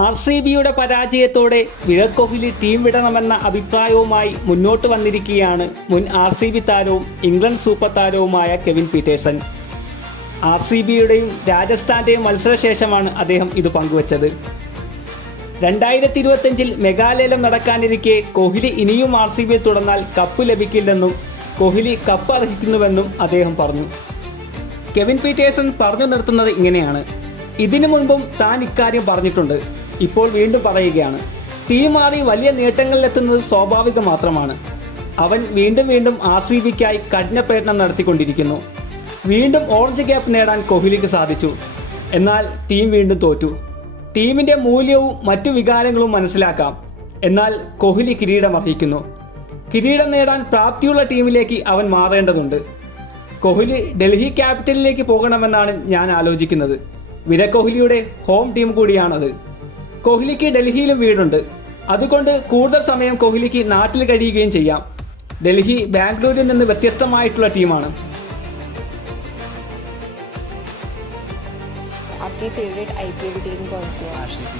RCBയുടെ പരാജയത്തോടെ Virat Kohli team വിടണമെന്ന അഭിപ്രായവുമായി മുന്നോട്ട് വന്നിരിക്കുകയാണ് മുൻ RCB താരവും ഇംഗ്ലണ്ട് സൂപ്പർ താരവുമായ കെവിൻ പീറ്റേഴ്സൺ. RCBയുടെയും രാജസ്ഥാന്റെയും മത്സരശേഷമാണ് അദ്ദേഹം ഇത് പങ്കുവച്ചത്. 2025 മെഗാലേലം നടക്കാനിരിക്കെ കോഹ്ലി ഇനിയും RCBയെ തുടർന്നാൽ കപ്പ് ലഭിക്കില്ലെന്നും കോഹ്ലി കപ്പ് അർഹിക്കുന്നുവെന്നും അദ്ദേഹം പറഞ്ഞു. കെവിൻ പീറ്റേഴ്സൺ പറഞ്ഞു നിർത്തുന്നത് ഇങ്ങനെയാണ്: ഇതിനു മുൻപും താൻ ഇക്കാര്യം പറഞ്ഞിട്ടുണ്ട്, ഇപ്പോൾ വീണ്ടും പറയുകയാണ്. ടീം മാറി വലിയ നേട്ടങ്ങളിലെത്തുന്നത് സ്വാഭാവികം മാത്രമാണ്. അവൻ വീണ്ടും RCBക്കായി കഠിന പ്രയത്നം നടത്തിക്കൊണ്ടിരിക്കുന്നു. വീണ്ടും ഓറഞ്ച് ക്യാപ്പ് നേടാൻ കോഹ്ലിക്ക് സാധിച്ചു. എന്നാൽ ടീം വീണ്ടും തോറ്റു. ടീമിന്റെ മൂല്യവും മറ്റു വികാരങ്ങളും മനസ്സിലാക്കാം. എന്നാൽ കോഹ്ലി കിരീടം അർഹിക്കുന്നു. കിരീടം നേടാൻ പ്രാപ്തിയുള്ള ടീമിലേക്ക് അവൻ മാറേണ്ടതുണ്ട്. കോഹ്ലി ഡൽഹി ക്യാപിറ്റലിലേക്ക് പോകണമെന്നാണ് ഞാൻ ആലോചിക്കുന്നത്. വിരാട് കോഹ്ലിയുടെ ഹോം ടീം കൂടിയാണത്. കോഹ്ലിക്ക് ഡൽഹിയിലും വീടുണ്ട്. അതുകൊണ്ട് കൂടുതൽ സമയം കോഹ്ലിക്ക് നാട്ടിൽ കഴിയുകയും ചെയ്യാം. ഡൽഹി ബാംഗ്ലൂരിൽ നിന്ന് വ്യത്യസ്തമായിട്ടുള്ള ടീമാണ്. आपकी फेवरेट IPL टीम कौन सी है? RCB।